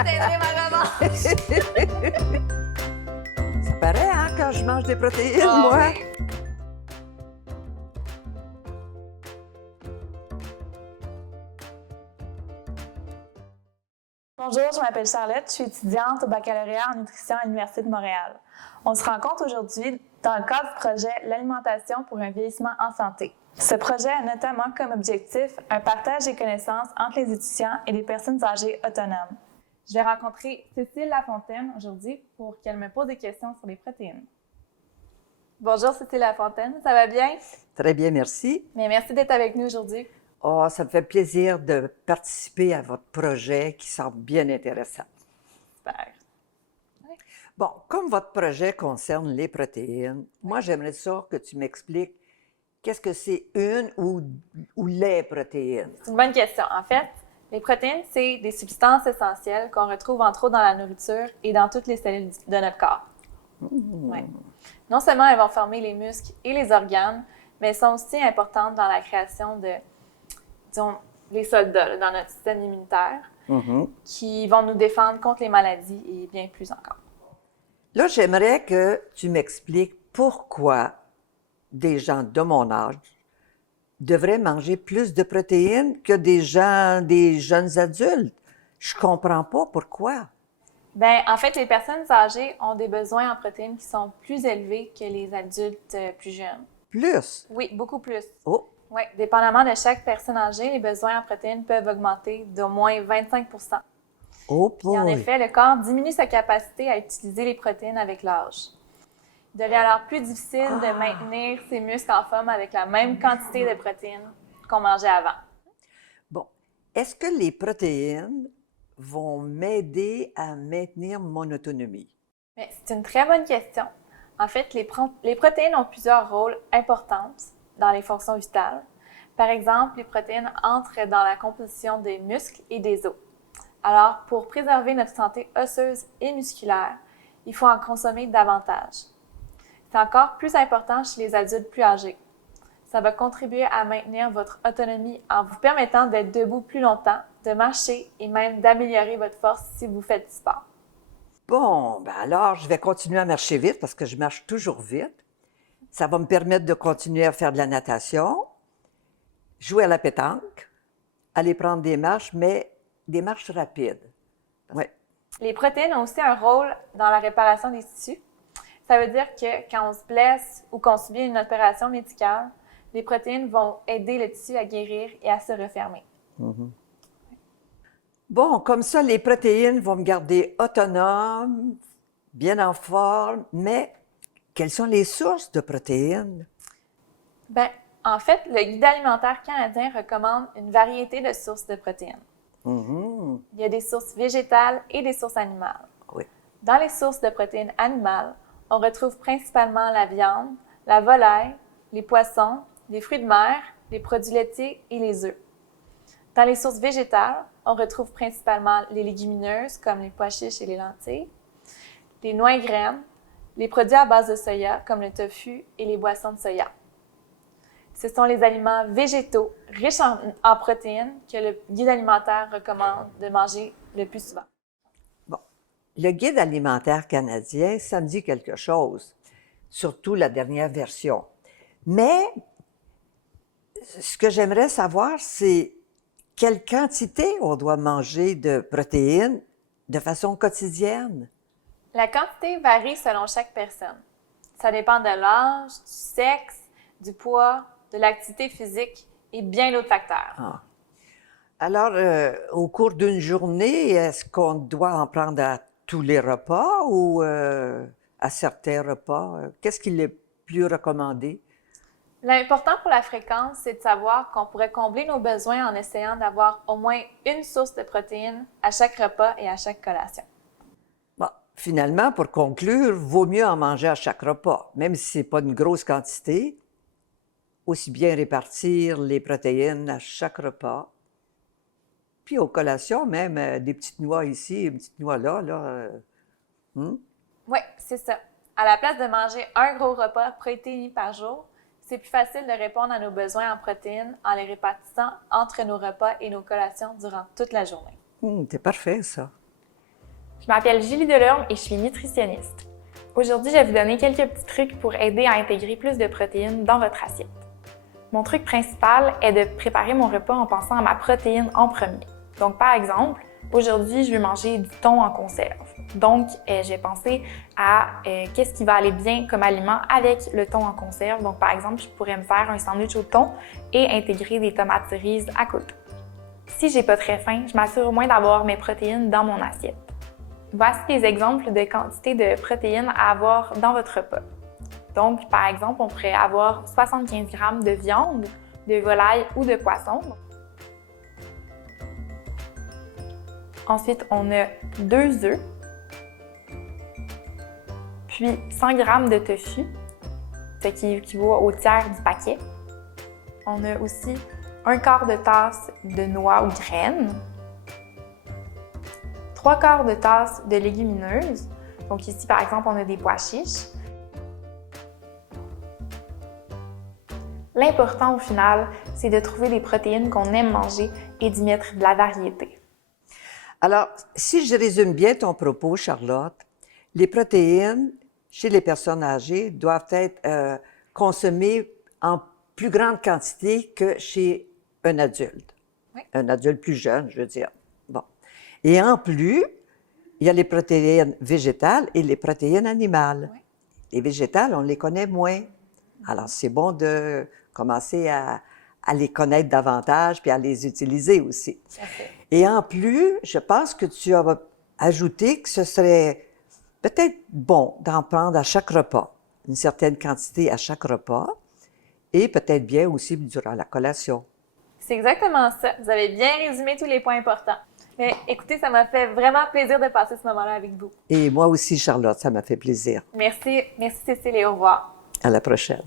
J'obtiendrai ma revanche. Ça paraît, hein, quand je mange des protéines, Ah moi. oui. Bonjour, je m'appelle Charlotte, je suis étudiante au baccalauréat en nutrition à l'Université de Montréal. On se rencontre aujourd'hui dans le cadre du projet L'alimentation pour un vieillissement en santé. Ce projet a notamment comme objectif un partage des connaissances entre les étudiants et les personnes âgées autonomes. Je vais rencontrer Cécile Lafontaine aujourd'hui pour qu'elle me pose des questions sur les protéines. Bonjour Cécile Lafontaine, ça va bien? Très bien, merci. Bien, merci d'être avec nous aujourd'hui. Oh, ça me fait plaisir de participer à votre projet qui semble bien intéressant. Super. Bon, comme votre projet concerne les protéines, moi, j'aimerais ça que tu m'expliques qu'est-ce que c'est une ou les protéines. C'est une bonne question. En fait, les protéines, c'est des substances essentielles qu'on retrouve entre autres dans la nourriture et dans toutes les cellules de notre corps. Ouais. Non seulement elles vont former les muscles et les organes, mais elles sont aussi importantes dans la création de, disons, les soldats là, dans notre système immunitaire qui vont nous défendre contre les maladies et bien plus encore. Là, j'aimerais que tu m'expliques pourquoi des gens de mon âge devraient manger plus de protéines que des jeunes adultes. Je comprends pas pourquoi. Bien, en fait, les personnes âgées ont des besoins en protéines qui sont plus élevés que les adultes plus jeunes. Plus? Oui, beaucoup plus. Oh, Oui, dépendamment de chaque personne âgée, les besoins en protéines peuvent augmenter d'au moins 25 %. oh Puis en boy. effet, le corps diminue sa capacité à utiliser les protéines avec l'âge. Il devient alors plus difficile de maintenir ses muscles en forme avec la même quantité de protéines qu'on mangeait avant. Bon, est-ce que les protéines vont m'aider à maintenir mon autonomie? Mais c'est une très bonne question. En fait, les protéines ont plusieurs rôles importants dans les fonctions vitales. Par exemple, les protéines entrent dans la composition des muscles et des os. Alors, pour préserver notre santé osseuse et musculaire, il faut en consommer davantage. C'est encore plus important chez les adultes plus âgés. Ça va contribuer à maintenir votre autonomie en vous permettant d'être debout plus longtemps, de marcher et même d'améliorer votre force si vous faites du sport. Bon, ben alors, je vais continuer à marcher vite parce que je marche toujours vite. Ça va me permettre de continuer à faire de la natation, jouer à la pétanque, aller prendre des marches, mais des marches rapides. Oui. Les protéines ont aussi un rôle dans la réparation des tissus. Ça veut dire que quand on se blesse ou qu'on subit une opération médicale, les protéines vont aider le tissu à guérir et à se refermer. Bon, comme ça, les protéines vont me garder autonome, bien en forme, mais quelles sont les sources de protéines? Bien, en fait, le Guide alimentaire canadien recommande une variété de sources de protéines. Il y a des sources végétales et des sources animales. Oui. Dans les sources de protéines animales, on retrouve principalement la viande, la volaille, les poissons, les fruits de mer, les produits laitiers et les œufs. Dans les sources végétales, on retrouve principalement les légumineuses comme les pois chiches et les lentilles, les noix et graines, les produits à base de soya comme le tofu et les boissons de soya. Ce sont les aliments végétaux riches en protéines que le Guide alimentaire recommande de manger le plus souvent. Bon, le Guide alimentaire canadien, ça me dit quelque chose, surtout la dernière version. Mais ce que j'aimerais savoir, c'est quelle quantité on doit manger de protéines de façon quotidienne. La quantité varie selon chaque personne. Ça dépend de l'âge, du sexe, du poids, de l'activité physique et bien d'autres facteurs. Alors, au cours d'une journée, est-ce qu'on doit en prendre à tous les repas ou à certains repas? Qu'est-ce qui est le plus recommandé? L'important pour la fréquence, c'est de savoir qu'on pourrait combler nos besoins en essayant d'avoir au moins une source de protéines à chaque repas et à chaque collation. Bon, finalement, pour conclure, vaut mieux en manger à chaque repas, même si ce n'est pas une grosse quantité. Aussi bien répartir les protéines à chaque repas. Puis aux collations, même des petites noix ici, une petite noix là. Oui, c'est ça. À la place de manger un gros repas protéiné par jour, c'est plus facile de répondre à nos besoins en protéines en les répartissant entre nos repas et nos collations durant toute la journée. C'est parfait, ça. Je m'appelle Julie Delorme et je suis nutritionniste. Aujourd'hui, je vais vous donner quelques petits trucs pour aider à intégrer plus de protéines dans votre assiette. Mon truc principal est de préparer mon repas en pensant à ma protéine en premier. Donc, par exemple, aujourd'hui, je veux manger du thon en conserve. Donc, j'ai pensé à qu'est-ce qui va aller bien comme aliment avec le thon en conserve. Donc, par exemple, je pourrais me faire un sandwich au thon et intégrer des tomates cerises à côté. Si j'ai pas très faim, je m'assure au moins d'avoir mes protéines dans mon assiette. Voici des exemples de quantité de protéines à avoir dans votre repas. Donc, par exemple, on pourrait avoir 75 g de viande, de volaille ou de poisson. Ensuite, on a 2 œufs, puis 100 g de tofu, ce qui équivaut au tiers du paquet. On a aussi 1/4 de tasse de noix ou graines, 3/4 de tasse de légumineuses. Donc ici, par exemple, on a des pois chiches. L'important au final, c'est de trouver des protéines qu'on aime manger et d'y mettre de la variété. Alors, si je résume bien ton propos, Charlotte, les protéines chez les personnes âgées doivent être consommées en plus grande quantité que chez un adulte. Oui. Un adulte plus jeune, je veux dire. Bon. Et en plus, il y a les protéines végétales et les protéines animales. Oui. Les végétales, on les connaît moins. Alors, c'est bon de commencer à les connaître davantage puis à les utiliser aussi. Tout à fait. Et en plus, je pense que tu as ajouté que ce serait peut-être bon d'en prendre à chaque repas, une certaine quantité à chaque repas, et peut-être bien aussi durant la collation. C'est exactement ça. Vous avez bien résumé tous les points importants. Mais écoutez, ça m'a fait vraiment plaisir de passer ce moment-là avec vous. Et moi aussi, Charlotte, ça m'a fait plaisir. Merci Cécile et au revoir. À la prochaine.